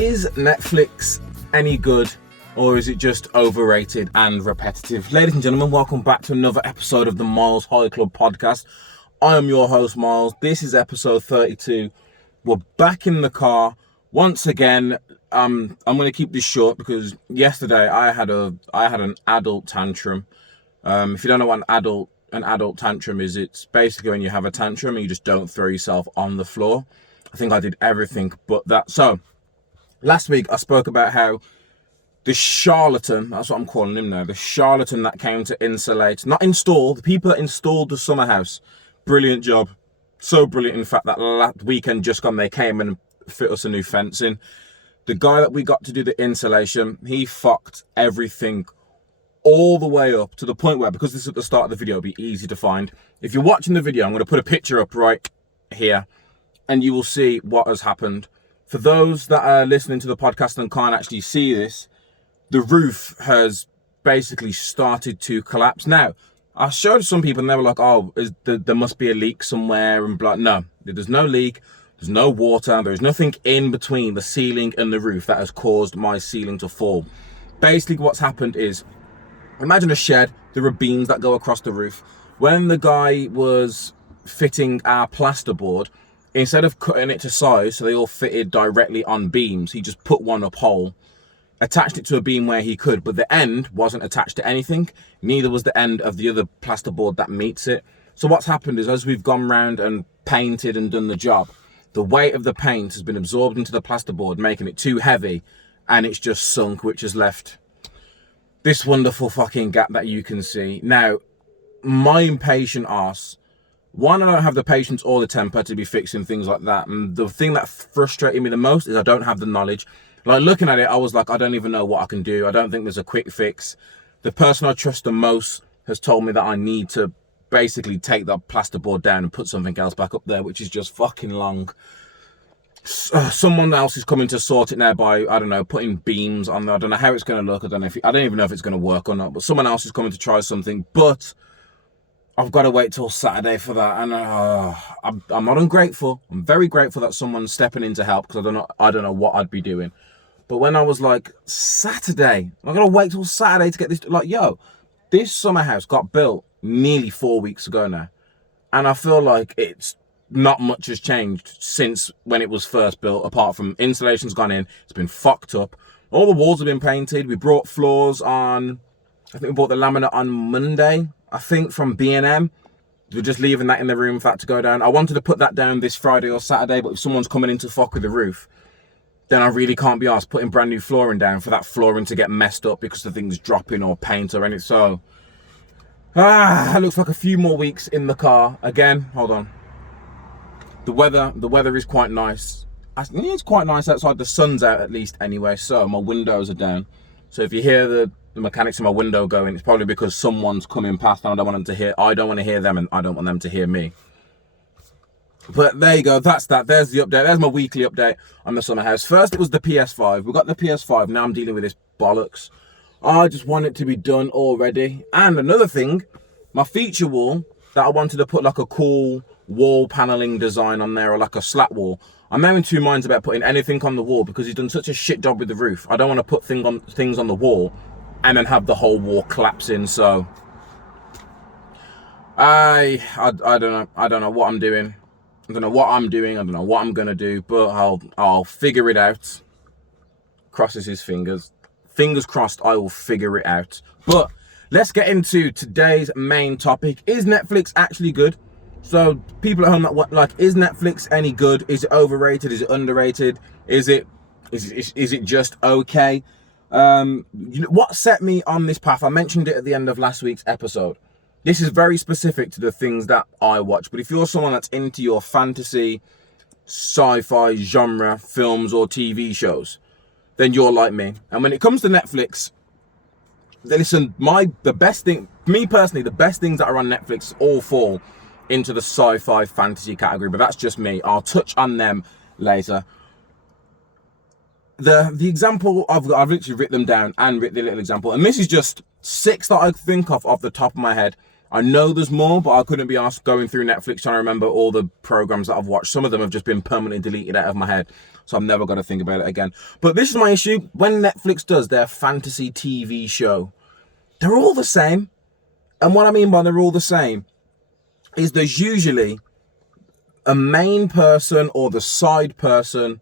Is Netflix any good, or is it just overrated and repetitive? Ladies and gentlemen, welcome back to another episode of the MylesHighClubPodcast. I am your host, Myles. This is episode 32. We're back in the car once again. I'm going to keep this short because yesterday I had an adult tantrum. If you don't know what an adult tantrum is, it's basically when you have a tantrum and you just don't throw yourself on the floor. I think I did everything but that. So last week I spoke about how the charlatan, that's what I'm calling him now, the charlatan that came to insulate, not install, the people that installed the summer house. Brilliant job. So brilliant, in fact, that last weekend just gone, they came and fit us a new fencing. The guy that we got to do the insulation, he fucked everything all the way up to the point where, because this is at the start of the video, it'll be easy to find. If you're watching the video, I'm going to put a picture up right here and you will see what has happened. For those that are listening to the podcast and can't actually see this, the roof has basically started to collapse. Now, I showed some people and they were like, oh, there must be a leak somewhere and blah. No, there's no leak. There's no water. There's nothing in between the ceiling and the roof that has caused my ceiling to fall. Basically, what's happened is, imagine a shed. There are beams that go across the roof. When the guy was fitting our plasterboard, instead of cutting it to size so they all fitted directly on beams, he just put one up whole, attached it to a beam where he could, but the end wasn't attached to anything. Neither was the end of the other plasterboard that meets it. So what's happened is, as we've gone round and painted and done the job, the weight of the paint has been absorbed into the plasterboard, making it too heavy, and it's just sunk, which has left this wonderful fucking gap that you can see. Now, my impatient arse, one, I don't have the patience or the temper to be fixing things like that. And the thing that frustrated me the most is I don't have the knowledge. Like, looking at it, I was like, I don't even know what I can do. I don't think there's a quick fix. The person I trust the most has told me that I need to basically take that plasterboard down and put something else back up there, which is just fucking long. Someone else is coming to sort it now by, I don't know, putting beams on there. I don't know how it's going to look. I don't even know if it's going to work or not. But someone else is coming to try something. But I've got to wait till Saturday for that, and I'm not ungrateful. I'm very grateful that someone's stepping in to help, because I don't know what I'd be doing. But when I was like, Saturday, I'm gonna wait till Saturday to get this. Like, yo, this summer house got built nearly 4 weeks ago now, and I feel like it's not much has changed since when it was first built. Apart from insulation's gone in, it's been fucked up. All the walls have been painted. We brought floors on. I think we bought the laminate on Monday, I think, from B&M. We're just leaving that in the room for that to go down. I wanted to put that down this Friday or Saturday, but if someone's coming in to fuck with the roof, then I really can't be asked putting brand new flooring down for that flooring to get messed up because the thing's dropping or paint or anything. So, it looks like a few more weeks in the car. Again, hold on. The weather is quite nice. It's quite nice outside. The sun's out at least anyway, so my windows are down. So if you hear the mechanics in my window going, it's probably because someone's coming past and I don't want to hear them, and I don't want them to hear me. But there you go, that's that. There's the update. There's my weekly update on the summer house. First, it was the PS5. We got the PS5. Now I'm dealing with this bollocks. I just want it to be done already. And another thing, my feature wall that I wanted to put like a cool wall paneling design on there, or like a slat wall. I'm now in two minds about putting anything on the wall because he's done such a shit job with the roof. I don't want to put things on the wall and then have the whole wall collapse in. So I don't know. I don't know what I'm doing. I don't know what I'm doing. I don't know what I'm gonna do, but I'll figure it out. Crosses his fingers. Fingers crossed, I will figure it out. But let's get into today's main topic. Is Netflix actually good? So people at home that like, is Netflix any good? Is it overrated? Is it underrated? Is it just okay? What set me on this path? I mentioned it at the end of last week's episode. This is very specific to the things that I watch. But if you're someone that's into your fantasy, sci-fi genre films or TV shows, then you're like me. And when it comes to Netflix, listen, the best thing, me personally, the best things that are on Netflix all fall into the sci-fi fantasy category, but that's just me. I'll touch on them later. The example I've literally written them down and written the little example, and this is just 6 that I think of off the top of my head. I know there's more, but I couldn't be asked going through Netflix trying to remember all the programs that I've watched. Some of them have just been permanently deleted out of my head, so I'm never going to think about it again. But this is my issue. When Netflix does their fantasy TV show, they're all the same. And what I mean by they're all the same is there's usually a main person or the side person.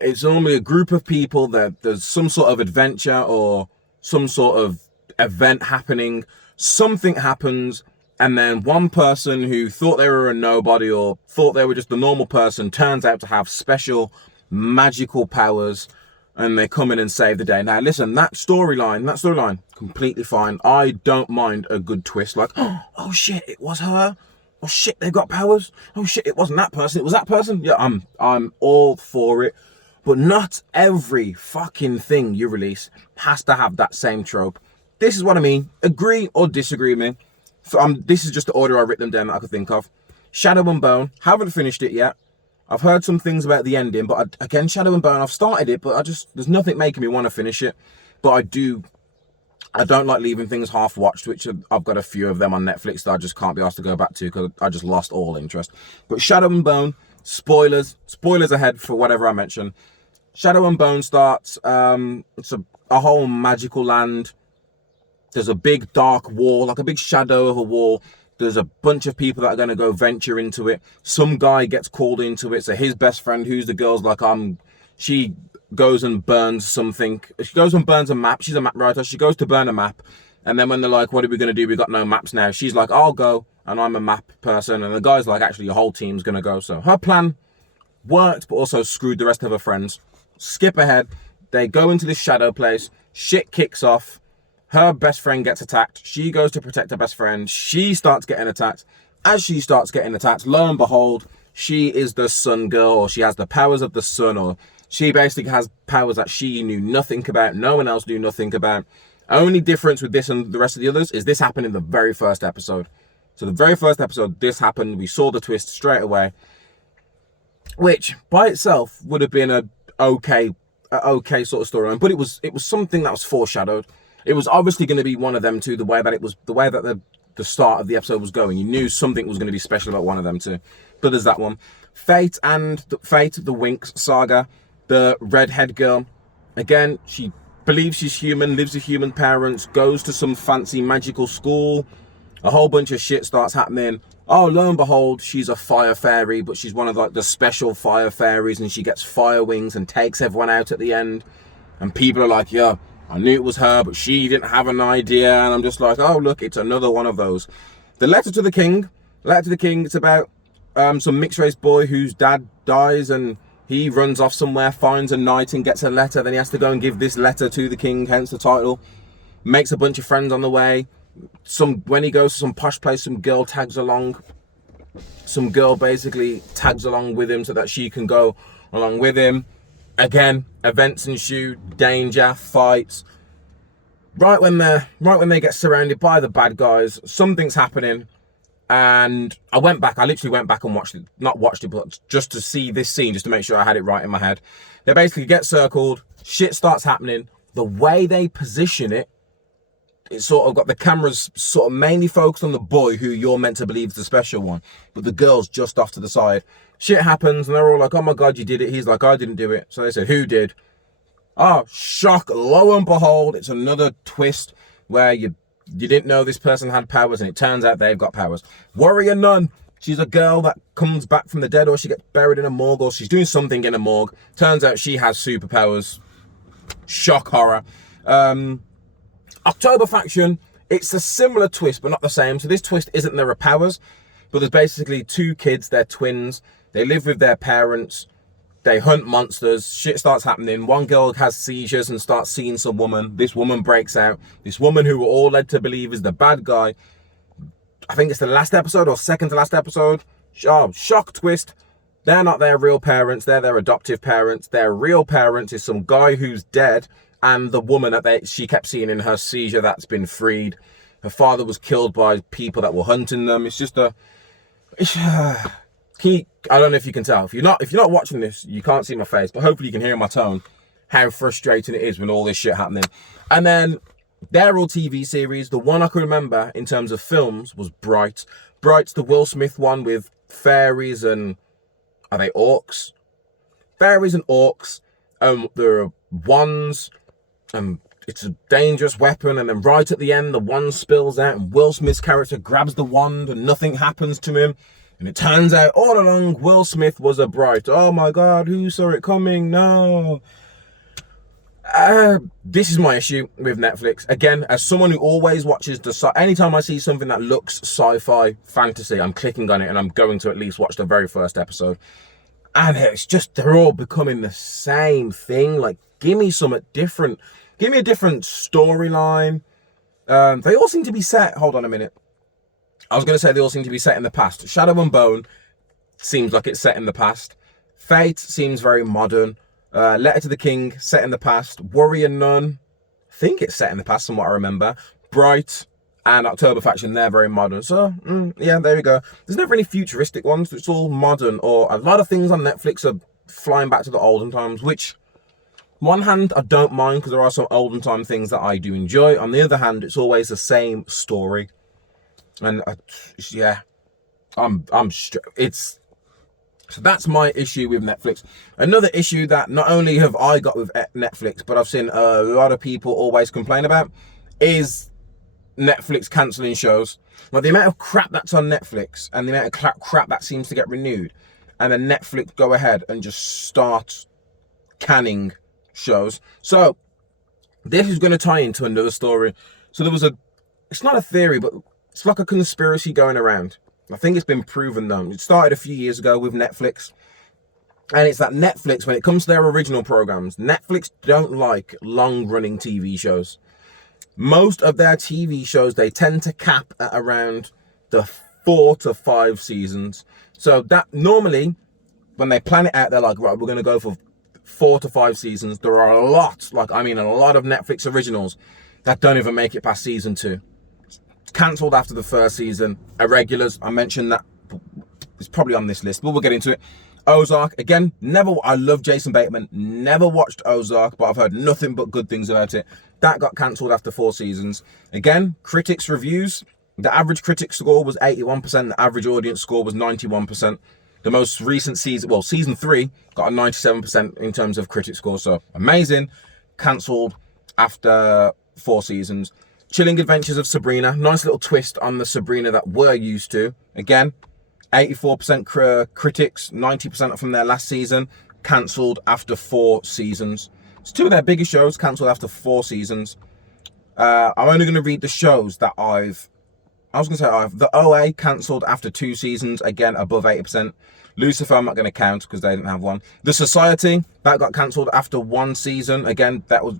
It's normally a group of people that there's some sort of adventure or some sort of event happening. Something happens, and then one person who thought they were a nobody or thought they were just a normal person turns out to have special magical powers, and they come in and save the day. Now listen, that storyline, completely fine. I don't mind a good twist, like, oh shit, it was her. Oh shit, they got powers. Oh shit, it wasn't that person, it was that person. Yeah, I'm all for it. But not every fucking thing you release has to have that same trope. This is what I mean. Agree or disagree with me. So this is just the order I've written them down that I could think of. Shadow and Bone. Haven't finished it yet. I've heard some things about the ending, but again, Shadow and Bone, I've started it, but there's nothing making me want to finish it. But I don't like leaving things half watched, which I've got a few of them on Netflix that I just can't be asked to go back to because I just lost all interest. But Shadow and Bone, spoilers ahead for whatever I mentioned. Shadow and Bone starts, it's a whole magical land. There's a big dark wall, like a big shadow of a wall. There's a bunch of people that are going to go venture into it. Some guy gets called into it. So his best friend, who's the girl's like, she goes and burns something. She goes and burns a map. She's a map writer. She goes to burn a map. And then when they're like, what are we going to do? We got no maps now. She's like, I'll go. And I'm a map person. And the guy's like, actually, your whole team's going to go. So her plan worked, but also screwed the rest of her friends. Skip ahead. They go into this shadow place. Shit kicks off. Her best friend gets attacked. She goes to protect her best friend. She starts getting attacked. As she starts getting attacked, lo and behold, she is the sun girl, or she has the powers of the sun, or she basically has powers that she knew nothing about, no one else knew nothing about. Only difference with this and the rest of the others is this happened in the very first episode. So the very first episode, this happened. We saw the twist straight away, which by itself would have been a okay sort of storyline, but it was something that was foreshadowed. It was obviously going to be one of them two, the way that the start of the episode was going. You knew something was going to be special about one of them two. But there's that one. Fate, the Winx saga, the redhead girl. Again, she believes she's human, lives with human parents, goes to some fancy magical school. A whole bunch of shit starts happening. Oh, lo and behold, she's a fire fairy, but she's one of like the special fire fairies, and she gets fire wings and takes everyone out at the end. And people are like, yeah, I knew it was her, but she didn't have an idea. And I'm just like, oh, look, it's another one of those. The Letter to the King. It's about some mixed race boy whose dad dies, and he runs off somewhere, finds a knight and gets a letter. Then he has to go and give this letter to the king, hence the title. Makes a bunch of friends on the way. When he goes to some posh place, some girl tags along. Some girl basically tags along with him so that she can go along with him. Again, events ensue, danger, fights. Right when they get surrounded by the bad guys, something's happening. And I literally went back and watched it. Not watched it, but just to see this scene, just to make sure I had it right in my head. They basically get circled, shit starts happening. The way they position it, it's sort of got the cameras sort of mainly focused on the boy who you're meant to believe is the special one, but the girl's just off to the side. Shit happens and they're all like, oh my god, you did it. He's like, I didn't do it. So they said, who did? Oh, shock, lo and behold, it's another twist where you didn't know this person had powers, and it turns out they've got powers. Warrior Nun, she's a girl that comes back from the dead, or she gets buried in a morgue, or she's doing something in a morgue. Turns out she has superpowers. Shock horror. October Faction, it's a similar twist, but not the same. So this twist isn't there are powers, but there's basically two kids, they're twins. They live with their parents. They hunt monsters. Shit starts happening. One girl has seizures and starts seeing some woman. This woman breaks out. This woman who we're all led to believe is the bad guy. I think it's the last episode or second to last episode. Oh, shock twist. They're not their real parents. They're their adoptive parents. Their real parents is some guy who's dead, and the woman that she kept seeing in her seizure that's been freed. Her father was killed by people that were hunting them. It's just I don't know if you can tell. If you're not watching this, you can't see my face, but hopefully you can hear my tone how frustrating it is with all this shit happening. And then They're all TV series. The one I can remember in terms of films was Bright. Bright's the Will Smith one with fairies and, are they orcs? Fairies and orcs. There are wands, and it's a dangerous weapon, and then right at the end, the wand spills out, and Will Smith's character grabs the wand, and nothing happens to him. And it turns out all along, Will Smith was a Bright. Oh my God, who saw it coming? No. This is my issue with Netflix. Again, as someone who always watches anytime I see something that looks sci-fi fantasy, I'm clicking on it and I'm going to at least watch the very first episode. And it's just, they're all becoming the same thing. Like, give me something different. Give me a different storyline. They all seem to be set. Hold on a minute. I was going to say they all seem to be set in the past. Shadow and Bone seems like it's set in the past. Fate seems very modern. Letter to the King, set in the past. Warrior Nun, I think it's set in the past from what I remember. Bright and October Faction, they're very modern. So, yeah, there we go. There's never any futuristic ones. It's all modern, or a lot of things on Netflix are flying back to the olden times, which, on one hand, I don't mind because there are some olden time things that I do enjoy. On the other hand, it's always the same story. And, yeah, so that's my issue with Netflix. Another issue that not only have I got with Netflix, but I've seen a lot of people always complain about, is Netflix cancelling shows. Like the amount of crap that's on Netflix and the amount of crap that seems to get renewed, and then Netflix go ahead and just start canning shows. So this is going to tie into another story. So there was it's not a theory, but it's like a conspiracy going around. I think it's been proven though. It started a few years ago with Netflix. And it's that Netflix, when it comes to their original programs, Netflix don't like long-running TV shows. Most of their TV shows, they tend to cap at around the 4 to 5 seasons. So that normally, when they plan it out, they're like, right, we're going to go for 4 to 5 seasons. There are a lot of Netflix originals that don't even make it past season 2. Cancelled after the first season. Irregulars, I mentioned that. It's probably on this list, but we'll get into it. Ozark, again, I love Jason Bateman. Never watched Ozark, but I've heard nothing but good things about it. That got cancelled after 4 seasons. Again, critics' reviews. The average critic score was 81%. The average audience score was 91%. The most recent season, well, season 3 got a 97% in terms of critic score. So amazing. Cancelled after 4 seasons. Chilling Adventures of Sabrina. Nice little twist on the Sabrina that we're used to. Again, 84% critics, 90% from their last season. Cancelled after 4 seasons. It's 2 of their biggest shows cancelled after 4 seasons. I'm only going to read the shows that the OA cancelled after 2 seasons. Again, above 80%. Lucifer, I'm not going to count because they didn't have one. The Society, that got cancelled after 1 season. Again, that was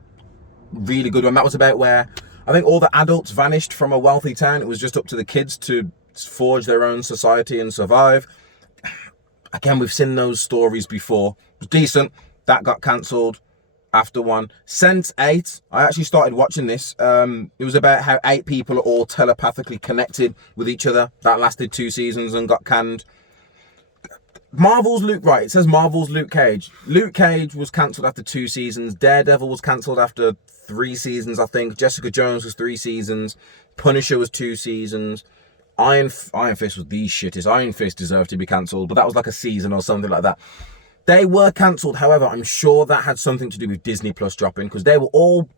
really good one. That was about where I think all the adults vanished from a wealthy town. It was just up to the kids to forge their own society and survive. Again, we've seen those stories before. It was decent. That got cancelled after 1. Sense8, I actually started watching this. It was about how 8 people are all telepathically connected with each other. That lasted 2 seasons and got canned. Marvel's it says Marvel's Luke Cage. Luke Cage was cancelled after 2 seasons. Daredevil was cancelled after 3 seasons, I think. Jessica Jones was 3 seasons. Punisher was 2 seasons. Iron Fist was the shittest. Iron Fist deserved to be cancelled, but that was like a season or something like that. They were cancelled, however, I'm sure that had something to do with Disney Plus dropping, because they were all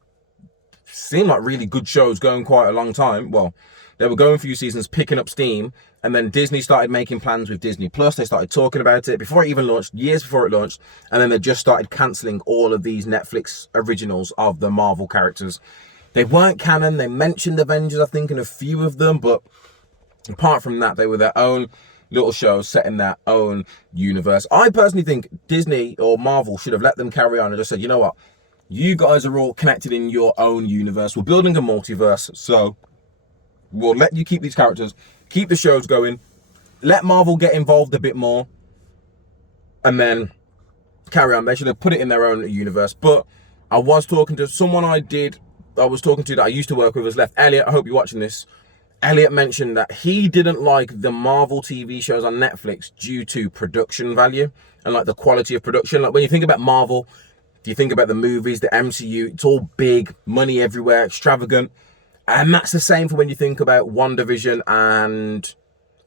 seemed like really good shows going quite a long time. Well, they were going a few seasons, picking up steam, and then Disney started making plans with Disney Plus. They started talking about it before it even launched, years before it launched, and then they just started cancelling all of these Netflix originals of the Marvel characters. They weren't canon. They mentioned Avengers, I think, in a few of them, but apart from that, they were their own little shows set in their own universe. I personally think Disney or Marvel should have let them carry on and just said, you know what, you guys are all connected in your own universe. We're building a multiverse, so we'll let you keep these characters, keep the shows going, let Marvel get involved a bit more, and then carry on. They should have put it in their own universe. But I was talking to someone that I used to work with, has left. Elliot, I hope you're watching this. Elliot mentioned that he didn't like the Marvel TV shows on Netflix due to production value and like the quality of production. Like when you think about Marvel, Do you think about the movies, the MCU? It's all big, money everywhere, extravagant. And that's the same for when you think about WandaVision and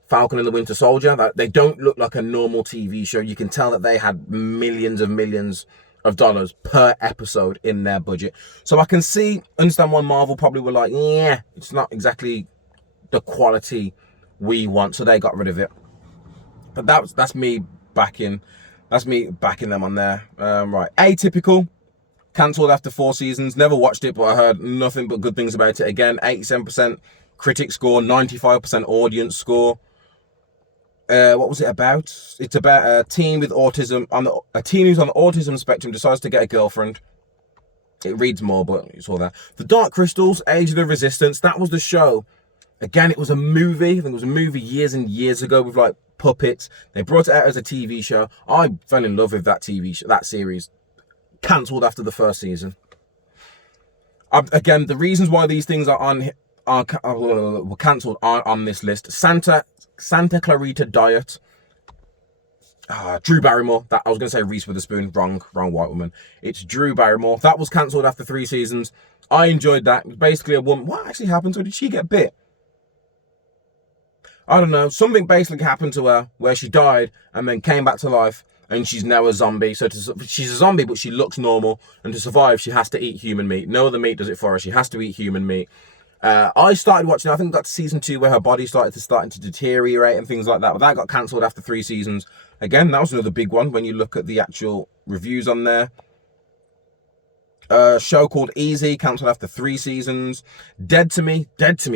Falcon and the Winter Soldier. They don't look like a normal TV show. You can tell that they had millions of dollars per episode in their budget. So I can understand why Marvel probably were like, yeah, it's not exactly the quality we want, so they got rid of it. But that's me backing them on there. Right, Atypical, cancelled after 4 seasons. Never watched it, but I heard nothing but good things about it. Again, 87% critic score, 95% audience score. What was it about? It's about a teen with autism. A teen who's on the autism spectrum decides to get a girlfriend. It reads more, but it's all that. The Dark Crystals, Age of the Resistance. That was the show. Again, it was a movie. I think it was a movie years and years ago with like puppets. They brought it out as a TV show. I fell in love with that TV show, that series. Cancelled after the 1st season. Again, the reasons why these things were cancelled are on this list. Santa Clarita Diet. Drew Barrymore. That I was going to say Reese Witherspoon. Wrong white woman. It's Drew Barrymore. That was cancelled after 3 seasons. I enjoyed that. It was basically a woman. What actually happened to her? Did she get bit? I don't know. Something basically happened to her where she died and then came back to life, and she's now a zombie. So she's a zombie, but she looks normal. And to survive, she has to eat human meat. No other meat does it for her. She has to eat human meat. I started watching, I think got to season 2 where her body started to deteriorate and things like that. But that got cancelled after 3 seasons. Again, that was another big one when you look at the actual reviews on there. Show called Easy, cancelled after 3 seasons. Dead to Me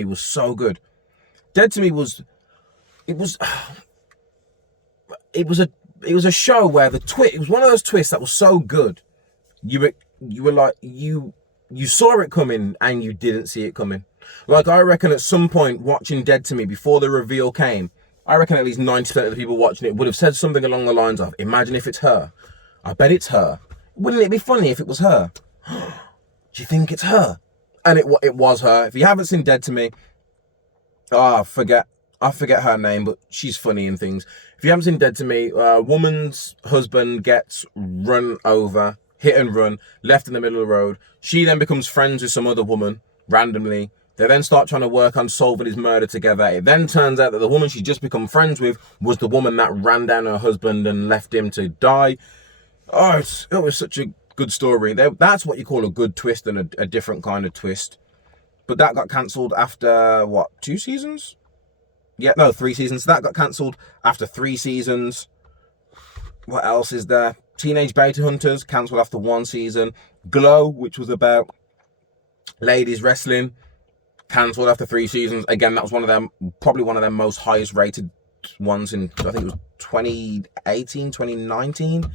was so good. Dead to Me was a show where it was one of those twists that was so good. You were like, you saw it coming and you didn't see it coming. Like, I reckon at some point watching Dead to Me before the reveal came, I reckon at least 90% of the people watching it would have said something along the lines of, imagine if it's her. I bet it's her. Wouldn't it be funny if it was her? Do you think it's her? And it was her. If you haven't seen Dead to Me, I forget her name, but she's funny in things. If you haven't seen Dead to Me, a woman's husband gets run over, hit and run, left in the middle of the road. She then becomes friends with some other woman randomly. They then start trying to work on solving his murder together. It then turns out that the woman she's just become friends with was the woman that ran down her husband and left him to die. Oh, it was such a good story. That's what you call a good twist and a different kind of twist. But that got cancelled after, 2 seasons? Yeah, no, 3 seasons. That got cancelled after 3 seasons. What else is there? Teenage Bounty Hunters, cancelled after 1 season. Glow, which was about ladies wrestling, cancelled after 3 seasons. Again, that was probably one of their most highest rated ones in, I think it was 2018, 2019.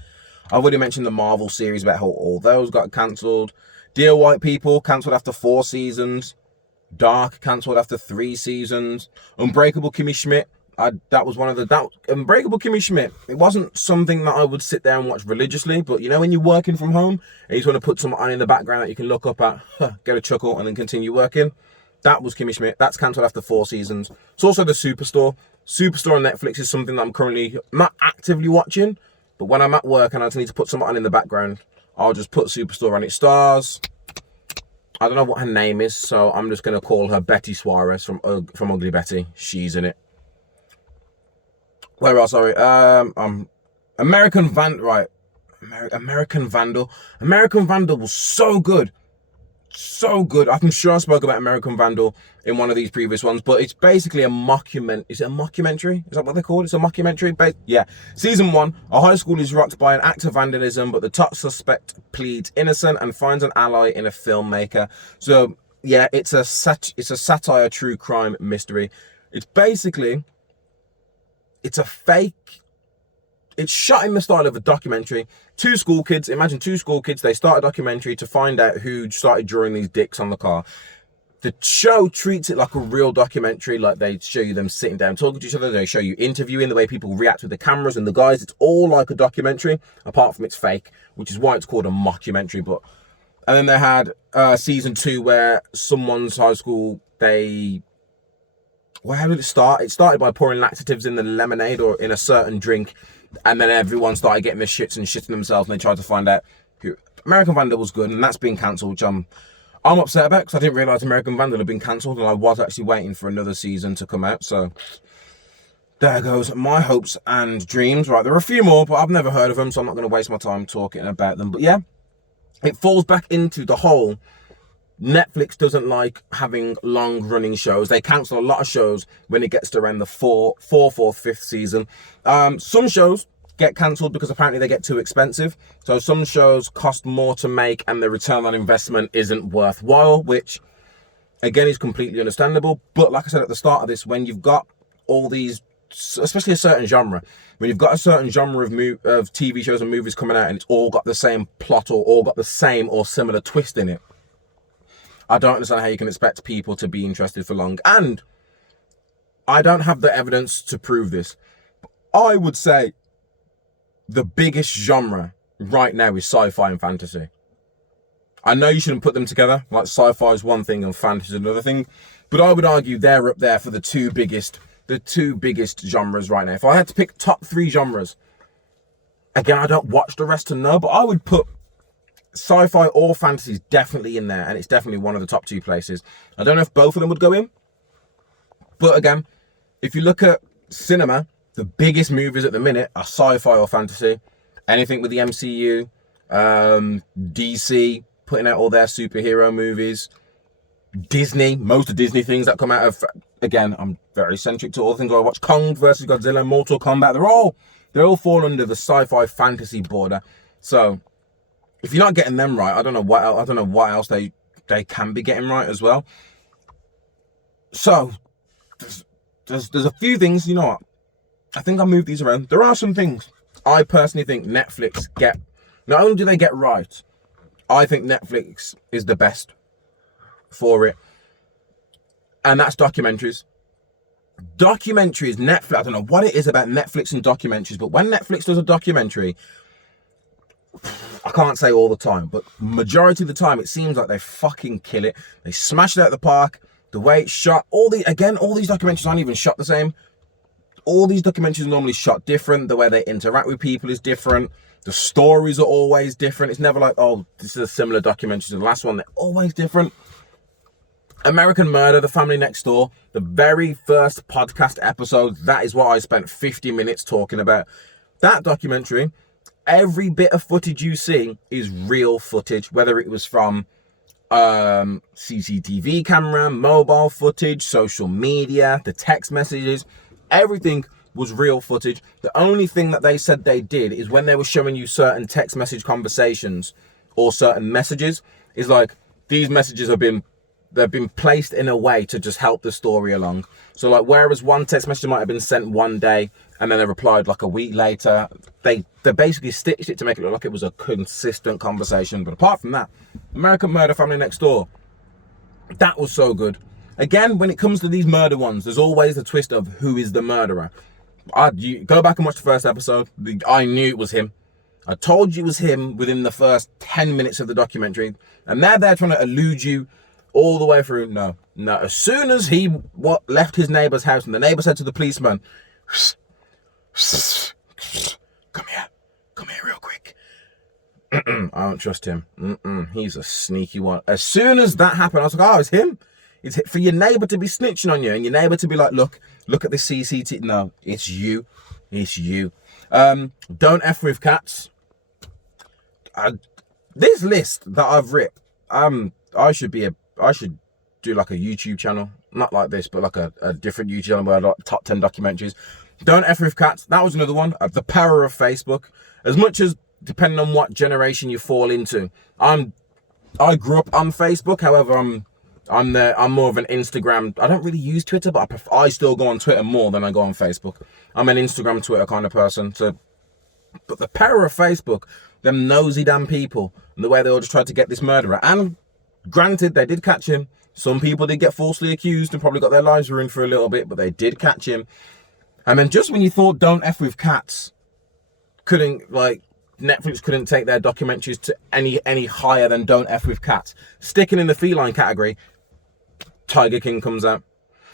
I've already mentioned the Marvel series about how all those got cancelled. Dear White People, cancelled after 4 seasons. Dark, cancelled after 3 seasons. Unbreakable Kimmy Schmidt, Unbreakable Kimmy Schmidt, it wasn't something that I would sit there and watch religiously, but you know when you're working from home and you just want to put something on in the background that you can look up at, get a chuckle and then continue working? That was Kimmy Schmidt. That's cancelled after 4 seasons. It's also the Superstore. Superstore on Netflix is something that I'm currently not actively watching, but when I'm at work and I just need to put something on in the background, I'll just put Superstore on. It stars, I don't know what her name is, so I'm just going to call her Betty Suarez from Ugly Betty. She's in it. Where else? Sorry. American Vandal. American Vandal was so good. So good. I'm sure I spoke about American Vandal in one of these previous ones, but it's basically a mockumentary. Is it a mockumentary? Is that what they call it? It's a mockumentary? Yeah. Season 1, a high school is rocked by an act of vandalism, but the top suspect pleads innocent and finds an ally in a filmmaker. So, yeah, it's a satire true crime mystery. It's a fake... It's shot in the style of a documentary. 2 school kids, imagine 2 school kids, they start a documentary to find out who started drawing these dicks on the car. The show treats it like a real documentary, like they show you them sitting down talking to each other, they show you interviewing, the way people react with the cameras and the guys. It's all like a documentary, apart from it's fake, which is why it's called a mockumentary. And then they had season 2 where someone's high school, how did it start? It started by pouring laxatives in the lemonade or in a certain drink, and then everyone started getting their shits and shitting themselves, and they tried to find out who. American Vandal was good, and that's been cancelled, which I'm upset about, because I didn't realise American Vandal had been cancelled, and I was actually waiting for another season to come out. So there goes my hopes and dreams. Right, there are a few more, but I've never heard of them, so I'm not going to waste my time talking about them. But yeah, it falls back into the whole Netflix doesn't like having long-running shows. They cancel a lot of shows when it gets to around the fourth, fifth season. Some shows get cancelled because apparently they get too expensive. So some shows cost more to make and the return on investment isn't worthwhile, which again is completely understandable. But like I said at the start of this, when you've got all these, especially a certain genre, when you've got a certain genre of TV shows and movies coming out and it's all got the same plot or all got the same or similar twist in it, I don't understand how you can expect people to be interested for long. And I don't have the evidence to prove this. I would say the biggest genre right now is sci-fi and fantasy. I know you shouldn't put them together. Like, sci-fi is one thing and fantasy is another thing. But I would argue they're up there for the two biggest genres right now. If I had to pick top 3 genres, again, I don't watch the rest to know, but I would put sci-fi or fantasy is definitely in there, and it's definitely one of the top 2 places. I don't know if both of them would go in, but again, if you look at cinema, the biggest movies at the minute are sci-fi or fantasy. Anything with the MCU, DC putting out all their superhero movies, Disney, most of Disney things that come out of, again, I'm very centric to all the things I watch. Kong versus Godzilla, Mortal Kombat, they all fall under the sci-fi fantasy border. So if you're not getting them right, I don't know what else they can be getting right as well. So there's a few things, you know what? I think I'll move these around. There are some things I personally think Netflix get. Not only do they get right, I think Netflix is the best for it. And that's documentaries. Netflix, I don't know what it is about Netflix and documentaries, but when Netflix does a documentary, I can't say all the time, but majority of the time, it seems like they fucking kill it. They smash it out of the park. The way it's shot, all these documentaries aren't even shot the same. All these documentaries are normally shot different. The way they interact with people is different. The stories are always different. It's never like, oh, this is a similar documentary to the last one. They're always different. American Murder, The Family Next Door, the very first podcast episode, that is what I spent 50 minutes talking about. That documentary, every bit of footage you see is real footage, whether it was from CCTV camera, mobile footage, social media, the text messages, everything was real footage. The only thing that they said they did is when they were showing you certain text message conversations or certain messages, is like, these messages they've been placed in a way to just help the story along. So like, whereas one text message might have been sent one day and then they replied like a week later, they basically stitched it to make it look like it was a consistent conversation. But apart from that, American Murder, Family Next Door, that was so good. Again, when it comes to these murder ones, there's always the twist of who is the murderer. You go back and watch the first episode. I knew it was him. I told you it was him within the first 10 minutes of the documentary. And they're there trying to elude you all the way through. No. As soon as he left his neighbor's house and the neighbor said to the policeman, come here real quick. I don't trust him. He's a sneaky one. As soon as that happened, I was like, oh, it's him. It's for your neighbor to be snitching on you and your neighbor to be like, look at the CCTV. No, it's you. Don't F with cats. This list that I've ripped, I should do like a YouTube channel, not like this, but like a different YouTube channel where I like top 10 documentaries. Don't F with cats. That was another one. The power of Facebook. As much as depending on what generation you fall into, I grew up on Facebook. However, I'm more of an Instagram. I don't really use Twitter, but I still go on Twitter more than I go on Facebook. I'm an Instagram, Twitter kind of person. But the power of Facebook, them nosy damn people, and the way they all just tried to get this murderer. And granted, they did catch him. Some people did get falsely accused and probably got their lives ruined for a little bit, but they did catch him. And then just when you thought Don't F with Cats Netflix couldn't take their documentaries to any higher than Don't F with Cats, sticking in the feline category, Tiger King comes out.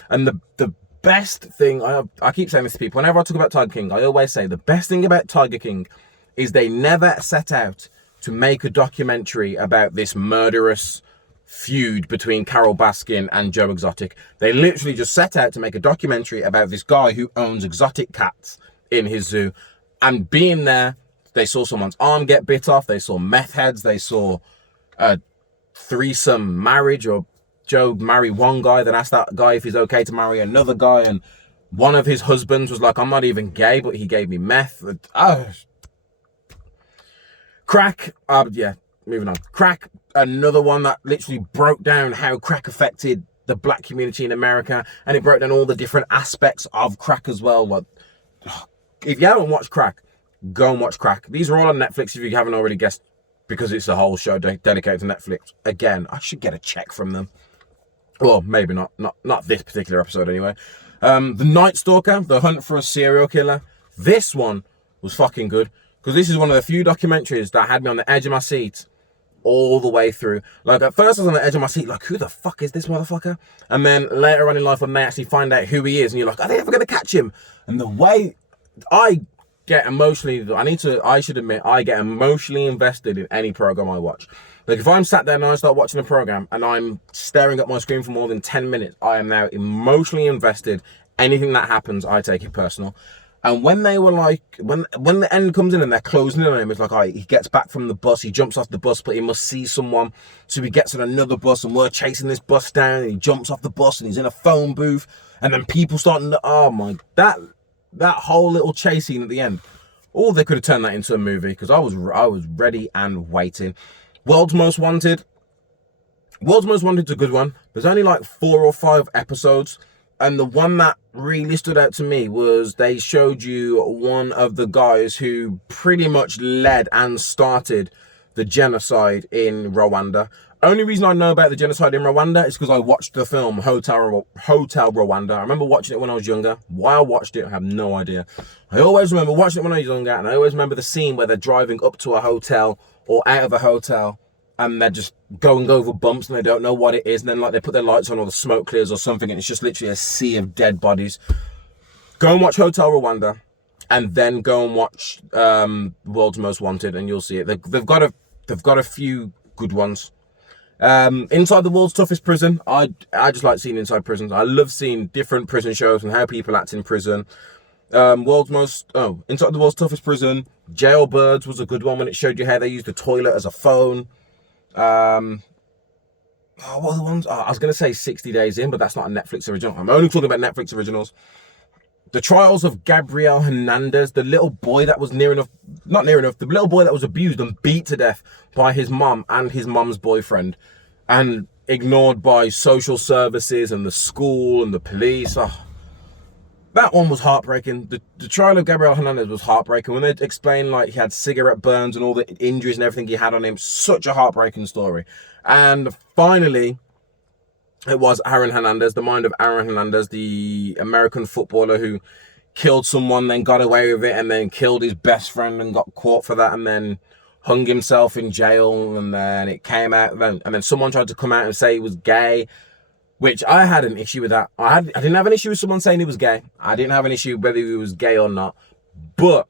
And the best thing, I keep saying this to people, whenever I talk about Tiger King, I always say the best thing about Tiger King is they never set out to make a documentary about this murderous feud between Carole Baskin and Joe Exotic. They literally just set out to make a documentary about this guy who owns exotic cats in his zoo. And being there, they saw someone's arm get bit off. They saw meth heads. They saw a threesome marriage, or Joe marry one guy, then asked that guy if he's okay to marry another guy. And one of his husbands was like, I'm not even gay, but he gave me meth. Crack. Moving on. Crack, another one that literally broke down how crack affected the black community in America, and it broke down all the different aspects of crack as well. Like, if you haven't watched Crack, go and watch Crack. These are all on Netflix if you haven't already guessed, because it's a whole show dedicated to Netflix. Again, I should get a check from them. Well, maybe not this particular episode anyway. The Night Stalker, The Hunt for a Serial Killer. This one was fucking good, because this is one of the few documentaries that had me on the edge of my seat all the way through. Like, at first I was on the edge of my seat, like, who the fuck is this motherfucker? And then later on in life, when they actually find out who he is, and you're like, are they ever going to catch him? And the way I get emotionally, I should admit, I get emotionally invested in any program I watch. Like, if I'm sat there and I start watching a program and I'm staring at my screen for more than 10 minutes, I am now emotionally invested. Anything that happens, I take it personal. And when they were like, when the end comes in and they're closing in on him, it's like, all right, he gets back from the bus, he jumps off the bus, but he must see someone. So he gets on another bus, and we're chasing this bus down, and he jumps off the bus, and he's in a phone booth, and then people starting to, oh my, that whole little chase scene at the end. Oh, they could have turned that into a movie, because I was ready and waiting. World's Most Wanted. World's Most Wanted's a good one. There's only like 4 or 5 episodes. And the one that really stood out to me was they showed you one of the guys who pretty much led and started the genocide in Rwanda. Only reason I know about the genocide in Rwanda is because I watched the film Hotel Rwanda. I remember watching it when I was younger. Why I watched it, I have no idea. I always remember watching it when I was younger, and I always remember the scene where they're driving up to a hotel or out of a hotel, and they're just going over bumps and they don't know what it is, and then like they put their lights on or the smoke clears or something, and it's just literally a sea of dead bodies. Go and watch Hotel Rwanda, and then go and watch World's Most Wanted, and you'll see it. They've got a few good ones. Inside the World's Toughest Prison. I just like seeing inside prisons. I love seeing different prison shows and how people act in prison. Inside the World's Toughest Prison. Jailbirds was a good one when it showed you how they used the toilet as a phone. What are the ones? I was going to say 60 Days In, but that's not a Netflix original. I'm only talking about Netflix originals. The Trials of Gabriel Hernandez, the little boy that was the little boy that was abused and beat to death by his mom and his mom's boyfriend, and ignored by social services and the school and the police. That one was heartbreaking. The trial of Gabriel Hernandez was heartbreaking. When they explained like he had cigarette burns and all the injuries and everything he had on him, such a heartbreaking story. And finally, it was Aaron Hernandez, the mind of Aaron Hernandez, the American footballer who killed someone, then got away with it, and then killed his best friend and got caught for that, and then hung himself in jail, and then it came out, and then someone tried to come out and say he was gay, which I had an issue with that. I didn't have an issue with someone saying he was gay. I didn't have an issue whether he was gay or not. But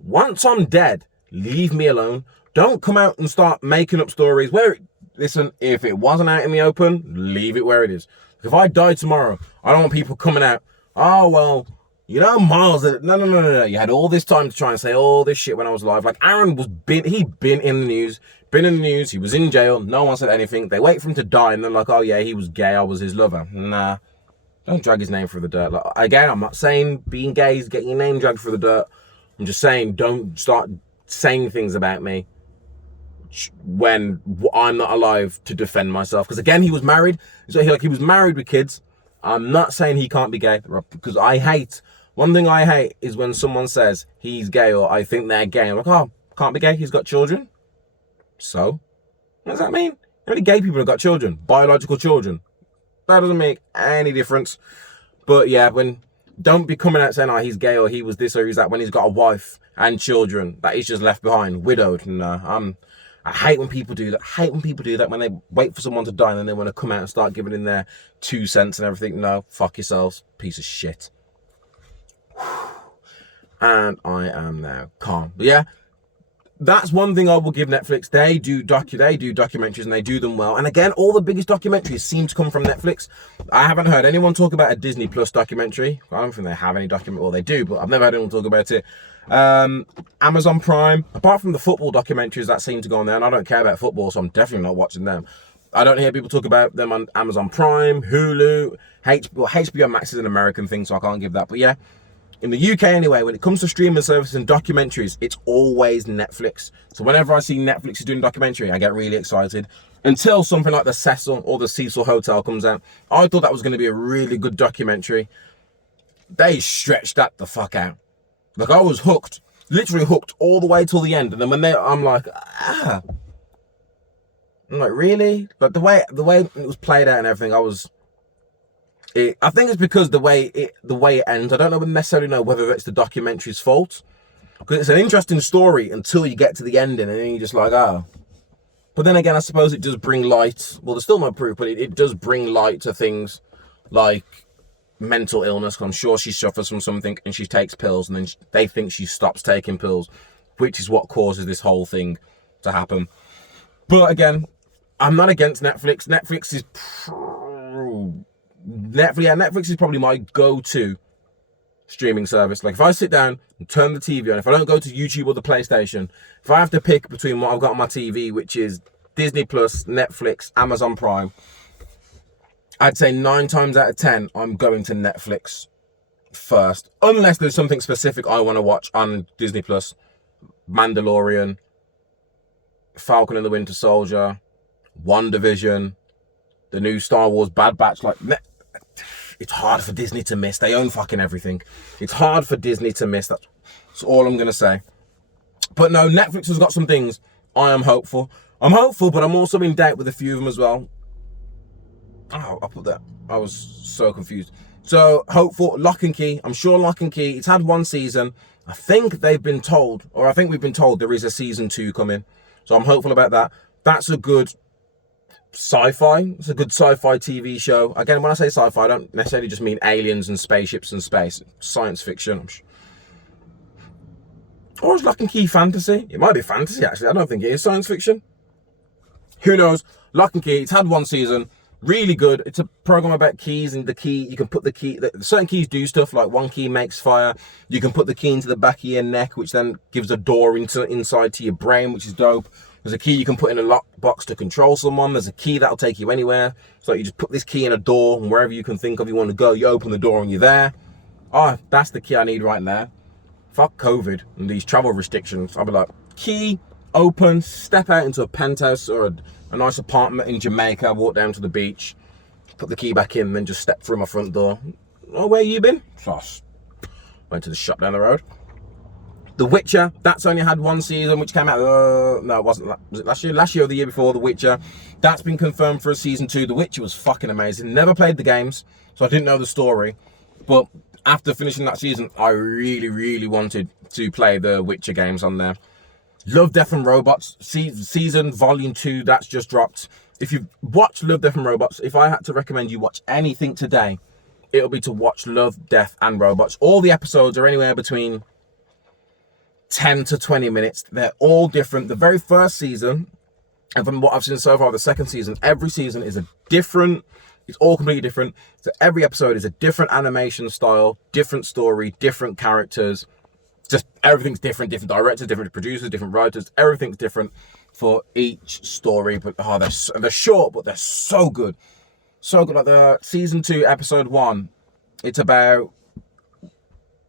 once I'm dead, leave me alone. Don't come out and start making up stories where, listen, if it wasn't out in the open, leave it where it is. If I die tomorrow, I don't want people coming out, oh, well, you know, Myles, no. You had all this time to try and say all this shit when I was alive. Like, Aaron he'd been in the news, he was in jail, no one said anything. They wait for him to die and they're like, oh yeah, he was gay, I was his lover. Nah, don't drag his name through the dirt. Like, again, I'm not saying being gay is getting your name dragged through the dirt. I'm just saying don't start saying things about me when I'm not alive to defend myself. Because again, he was married. So he was married with kids. I'm not saying he can't be gay, because one thing I hate is when someone says he's gay or I think they're gay. I'm like, oh, can't be gay, he's got children. So, what does that mean? How many gay people have got children? Biological children. That doesn't make any difference. But yeah, don't be coming out saying, oh, he's gay or he was this or he's that, when he's got a wife and children that he's just left behind, widowed. No, I hate when people do that. I hate when people do that, when they wait for someone to die and then they want to come out and start giving in their 2 cents and everything. No, fuck yourselves, piece of shit. And I am now calm. But yeah, that's one thing I will give Netflix. They do documentaries and they do them well. And again, all the biggest documentaries seem to come from Netflix. I haven't heard anyone talk about a Disney Plus documentary. I don't think they have any documentary, well, they do, but I've never heard anyone talk about it. Amazon Prime, apart from the football documentaries that seem to go on there, and I don't care about football, so I'm definitely not watching them. I don't hear people talk about them on Amazon Prime, Hulu, HBO Max is an American thing, so I can't give that. But yeah, in the UK anyway, when it comes to streaming services and documentaries, it's always Netflix. So whenever I see Netflix is doing a documentary, I get really excited. Until something like the Cecil or the Cecil Hotel comes out. I thought that was going to be a really good documentary. They stretched that the fuck out. Like, I was hooked, literally hooked all the way till the end. And then I'm like, I'm like, really? But the way it was played out and everything, I think it's because the way it ends. I don't necessarily know whether it's the documentary's fault, because it's an interesting story until you get to the ending, and then you're just like, oh. But then again, I suppose it does bring light. Well, there's still no proof, but it does bring light to things like mental illness. I'm sure she suffers from something and she takes pills, and then they think she stops taking pills, which is what causes this whole thing to happen. But again, I'm not against Netflix. Netflix is probably my go-to streaming service. Like, if I sit down and turn the TV on, if I don't go to YouTube or the PlayStation, if I have to pick between what I've got on my TV, which is Disney Plus, Netflix, Amazon Prime, I'd say 9 times out of 10, I'm going to Netflix first. Unless there's something specific I want to watch on Disney Plus. Mandalorian, Falcon and the Winter Soldier, WandaVision, the new Star Wars Bad Batch. Like, it's hard for Disney to miss. They own fucking everything. It's hard for Disney to miss. That's all I'm going to say. But no, Netflix has got some things. I am hopeful. I'm hopeful, but I'm also in doubt with a few of them as well. Oh, I put that. I was so confused. So, hopeful, Lock and Key. I'm sure Lock and Key, it's had 1 season. I think we've been told there is a season 2 coming. So I'm hopeful about that. That's a good sci-fi. It's a good sci-fi TV show. Again, when I say sci-fi, I don't necessarily just mean aliens and spaceships and space. Science fiction. Or is Lock and Key fantasy? It might be fantasy, actually. I don't think it is science fiction. Who knows? Lock and Key, it's had 1 season. Really good. It's a program about keys, and the key, you can put the key, certain keys do stuff, like one key makes fire. You can put the key into the back of your neck, which then gives a door inside to your brain, which is dope. There's a key you can put in a lockbox to control someone. There's a key that'll take you anywhere. So you just put this key in a door, and wherever you can think of you want to go, you open the door and you're there. Oh, that's the key I need right now. Fuck COVID and these travel restrictions. I'll be like, key, open, step out into a penthouse or a nice apartment in Jamaica, walk down to the beach, put the key back in, and then just step through my front door. Oh, where you been? So I went to the shop down the road. The Witcher, that's only had 1 season, which came out, no, it wasn't, was it last year? Last year or the year before, The Witcher. That's been confirmed for a season 2. The Witcher was fucking amazing. Never played the games, so I didn't know the story. But after finishing that season, I really, really wanted to play the Witcher games on there. Love, Death and Robots, season volume 2, that's just dropped. If you've watched Love, Death and Robots, if I had to recommend you watch anything today, it'll be to watch Love, Death and Robots. All the episodes are anywhere between 10 to 20 minutes. They're all different. The very first season, and from what I've seen so far, the second season, every season is it's all completely different. So every episode is a different animation style, different story, different characters. Just everything's different directors, different producers, different writers. Everything's different for each story. But they're short, but they're so good. So good. Like the season 2, episode 1, it's about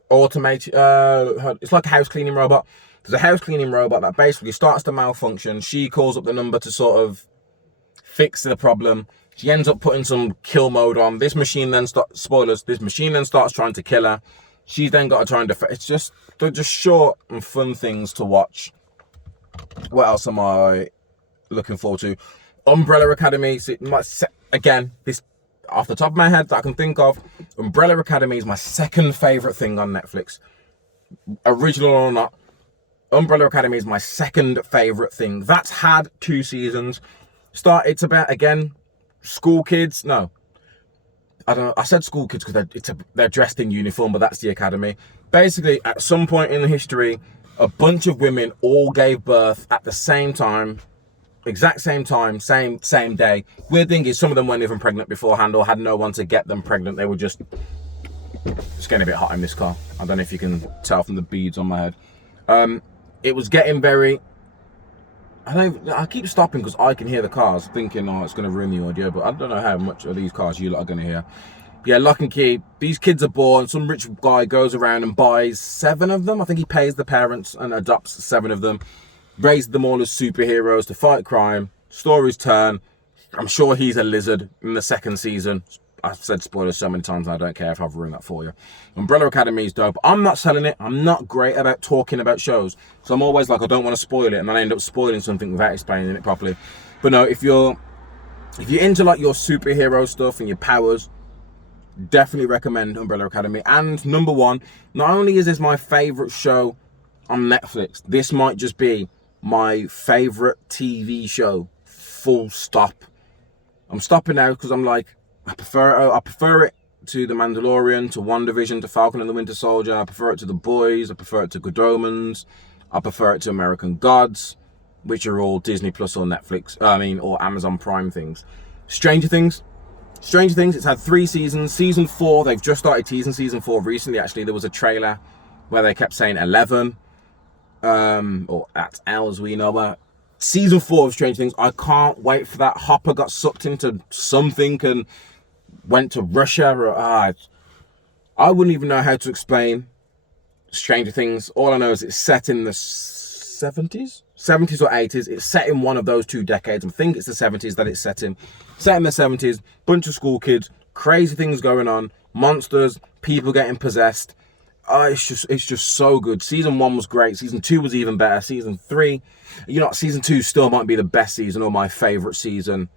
automated, it's like a house cleaning robot. There's a house cleaning robot that basically starts to malfunction. She calls up the number to sort of fix the problem. She ends up putting some kill mode on. This machine then this machine then starts trying to kill her. She's then got to try and defend. They're just short and fun things to watch. What else am I looking forward to? Umbrella Academy. Again, this off the top of my head that I can think of, Umbrella Academy is my second favourite thing on Netflix. Original or not, Umbrella Academy is my second favourite thing. That's had 2 seasons. It's about, again, school kids. No. I don't know. I said school kids because they're dressed in uniform, but that's the academy. Basically, at some point in history, A bunch of women all gave birth at the same time, exact same time, same day. Weird thing is some of them weren't even pregnant beforehand or had no one to get them pregnant. They were just... It's getting a bit hot in this car. I don't know if you can tell from the beads on my head. It was getting very... I keep stopping because I can hear the cars, thinking, oh, it's going to ruin the audio, but I don't know how much of these cars you lot are going to hear. Yeah, lock and key. These kids are born. Some rich guy goes around and buys 7 of them. I think he pays the parents and adopts 7 of them. Raises them all as superheroes to fight crime. Stories turn. I'm sure he's a lizard in the 2nd season. I've said spoilers so many times, I don't care if I've ruined that for you. Umbrella Academy is dope. I'm not selling it. I'm not great about talking about shows. So I'm always like, I don't want to spoil it. And then I end up spoiling something without explaining it properly. But no, if you're into like your superhero stuff and your powers, definitely recommend Umbrella Academy. And number 1, not only is this my favorite show on Netflix, this might just be my favorite TV show, full stop. I'm stopping now because I'm like, I prefer it to The Mandalorian, to WandaVision, to Falcon and the Winter Soldier. I prefer it to The Boys. I prefer it to Good Omens. I prefer it to American Gods, which are all Disney Plus or Netflix, or Amazon Prime things. Stranger Things, it's had 3 seasons. Season 4, they've just started teasing season 4 recently, actually. There was a trailer where they kept saying 11, or at L as we know about. Season 4 of Stranger Things, I can't wait for that. Hopper got sucked into something and went to Russia. I wouldn't even know how to explain Stranger Things. All I know is it's set in the 70s or 80s. It's set in one of those 2 decades. I think it's the 70s that it's set in. Set in the 70s, bunch of school kids, crazy things going on, monsters, people getting possessed. It's just so good. Season 1 was great. Season 2 was even better. Season 3, season 2 still might be the best season or my favorite season.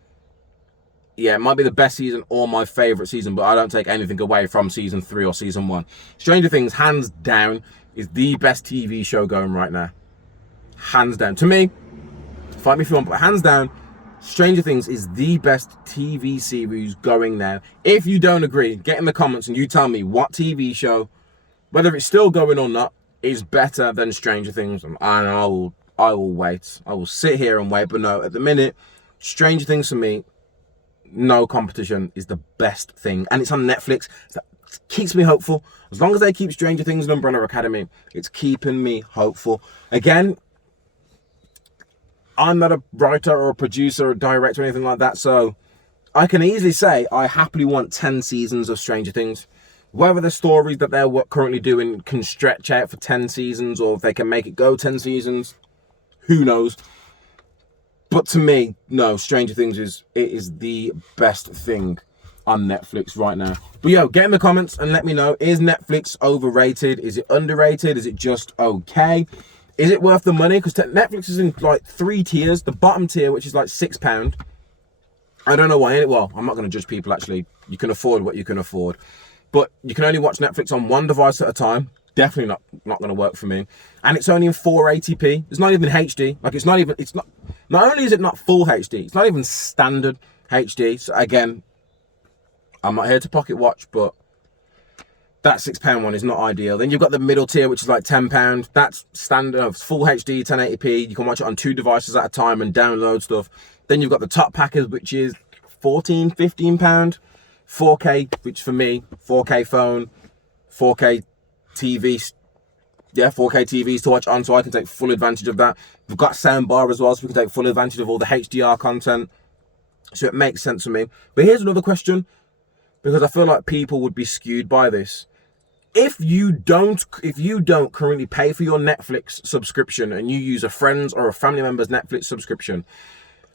Yeah, it might be the best season or my favorite season, but I don't take anything away from season 3 or season 1. Stranger Things, hands down, is the best TV show going right now. Hands down. To me, fight me if you want, but hands down, Stranger Things is the best TV series going now. If you don't agree, get in the comments and you tell me what TV show, whether it's still going or not, is better than Stranger Things, and I will wait. I will sit here and wait, but no, at the minute, Stranger Things for me, no competition, is the best thing. And it's on Netflix. That keeps me hopeful. As long as they keep Stranger Things and Umbrella Academy, it's keeping me hopeful. Again, I'm not a writer or a producer or a director or anything like that, so I can easily say I happily want 10 seasons of Stranger Things. Whether the stories that they're currently doing can stretch out for 10 seasons or if they can make it go 10 seasons, who knows. But to me, no, Stranger Things is the best thing on Netflix right now. But yo, get in the comments and let me know, is Netflix overrated? Is it underrated? Is it just okay? Is it worth the money? Because Netflix is in like 3 tiers. The bottom tier, which is like £6. I don't know why. Well, I'm not going to judge people, actually. You can afford what you can afford. But you can only watch Netflix on 1 device at a time. Definitely not going to work for me. And it's only in 480p. It's not even HD. Like, not only is it not full HD, it's not even standard HD. So again, I'm not here to pocket watch, but that £6 one is not ideal. Then you've got the middle tier, which is like £10. That's standard, full HD, 1080p. You can watch it on 2 devices at a time and download stuff. Then you've got the top package, which is £14, £15. 4K, which for me, 4K phone, 4K TV, 4K TVs to watch on, so I can take full advantage of that. We've got soundbar as well, so we can take full advantage of all the HDR content. So it makes sense for me. But here's another question, because I feel like people would be skewed by this. If you don't currently pay for your Netflix subscription and you use a friend's or a family member's Netflix subscription,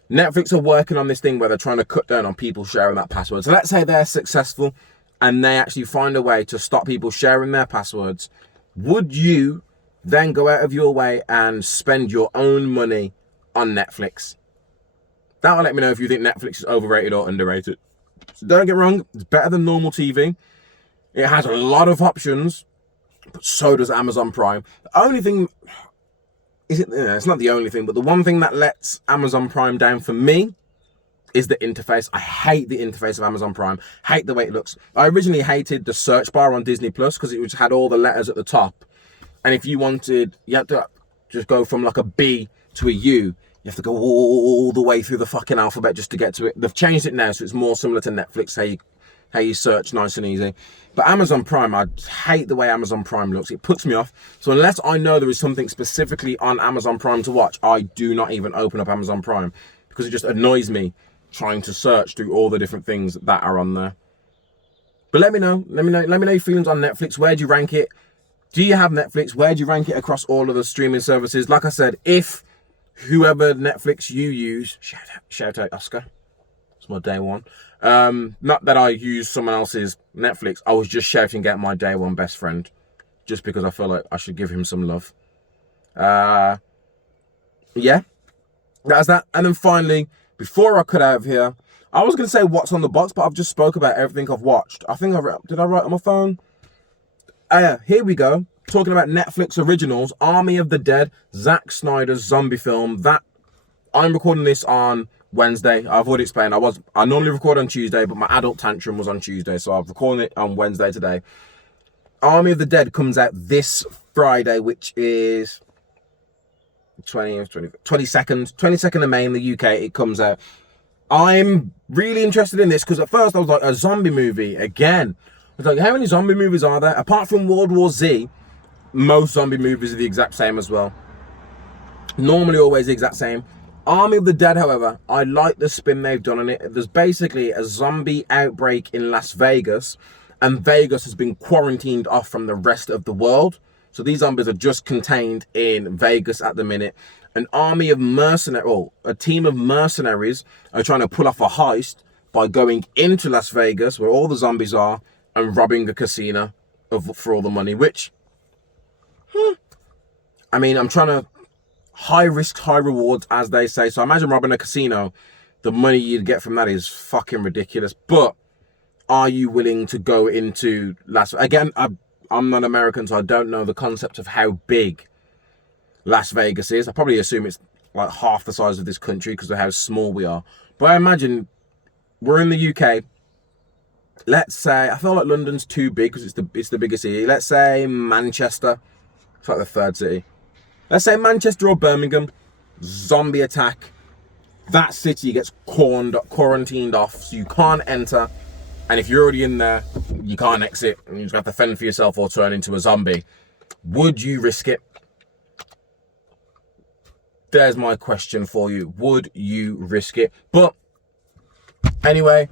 Netflix are working on this thing where they're trying to cut down on people sharing that password. So let's say they're successful and they actually find a way to stop people sharing their passwords. Would you then go out of your way and spend your own money on Netflix? That'll let me know if you think Netflix is overrated or underrated. So don't get wrong, it's better than normal TV. It has a lot of options, but so does Amazon Prime. The only thing... it's not the only thing, but the one thing that lets Amazon Prime down for me is the interface. I hate the interface of Amazon Prime. Hate the way it looks. I originally hated the search bar on Disney Plus because it just had all the letters at the top. And if you wanted, you had to just go from like a B to a U. You have to go all the way through the fucking alphabet just to get to it. They've changed it now, so it's more similar to Netflix, how you search nice and easy. But Amazon Prime, I hate the way Amazon Prime looks. It puts me off. So unless I know there is something specifically on Amazon Prime to watch, I do not even open up Amazon Prime because it just annoys me trying to search through all the different things that are on there. But let me know your feelings on Netflix. Where do you rank it? Do you have Netflix? Where do you rank it across all of the streaming services? Like I said, if whoever Netflix you use, shout out Oscar. It's my day one. Not that I use someone else's Netflix. I was just shouting at my day one best friend, just because I feel like I should give him some love. Yeah, that's that. And then finally, before I cut out of here, I was gonna say what's on the box, but I've just spoke about everything I've watched. I think did I write on my phone? Here we go. Talking about Netflix originals, Army of the Dead, Zack Snyder's zombie film. That I'm recording this on Wednesday. I've already explained. I normally record on Tuesday, but my adult tantrum was on Tuesday, so I've recorded it on Wednesday today. Army of the Dead comes out this Friday, which is 22nd of May in the UK. It comes out. I'm really interested in this because at first I was like, a zombie movie again. I was like, how many zombie movies are there? Apart from World War Z, most zombie movies are the exact same as well. Normally always the exact same. Army of the Dead, however, I like the spin they've done on it. There's basically a zombie outbreak in Las Vegas, and Vegas has been quarantined off from the rest of the world. So these zombies are just contained in Vegas at the minute. An army of a team of mercenaries are trying to pull off a heist by going into Las Vegas, where all the zombies are, and robbing a casino for all the money, which, I mean, I'm trying to high risk, high rewards, as they say. So I imagine robbing a casino, the money you'd get from that is fucking ridiculous. But are you willing to go into Las Vegas? Again, I'm not American, so I don't know the concept of how big Las Vegas is. I probably assume it's like half the size of this country because of how small we are. But I imagine we're in the UK. Let's say, I feel like London's too big because it's the biggest city. Let's say Manchester. It's like the third city. Let's say Manchester or Birmingham. Zombie attack. That city gets quarantined off, so you can't enter. And if you're already in there, you can't exit. And you just have to fend for yourself or turn into a zombie. Would you risk it? There's my question for you. Would you risk it? But anyway,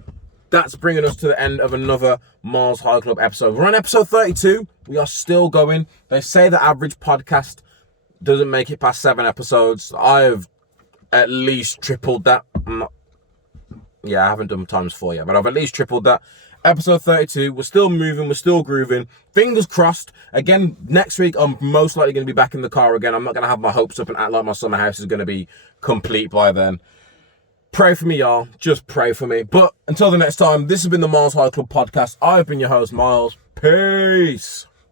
that's bringing us to the end of another Myles High Club episode. We're on episode 32. We are still going. They say the average podcast doesn't make it past 7 episodes. I've at least tripled that. I haven't done times 4 yet, but I've at least tripled that. Episode 32. We're still moving. We're still grooving. Fingers crossed. Again, next week, I'm most likely going to be back in the car again. I'm not going to have my hopes up and act like my summer house is going to be complete by then. Pray for me, y'all. Just pray for me. But until the next time, this has been the Myles High Club podcast. I've been your host, Myles. Peace.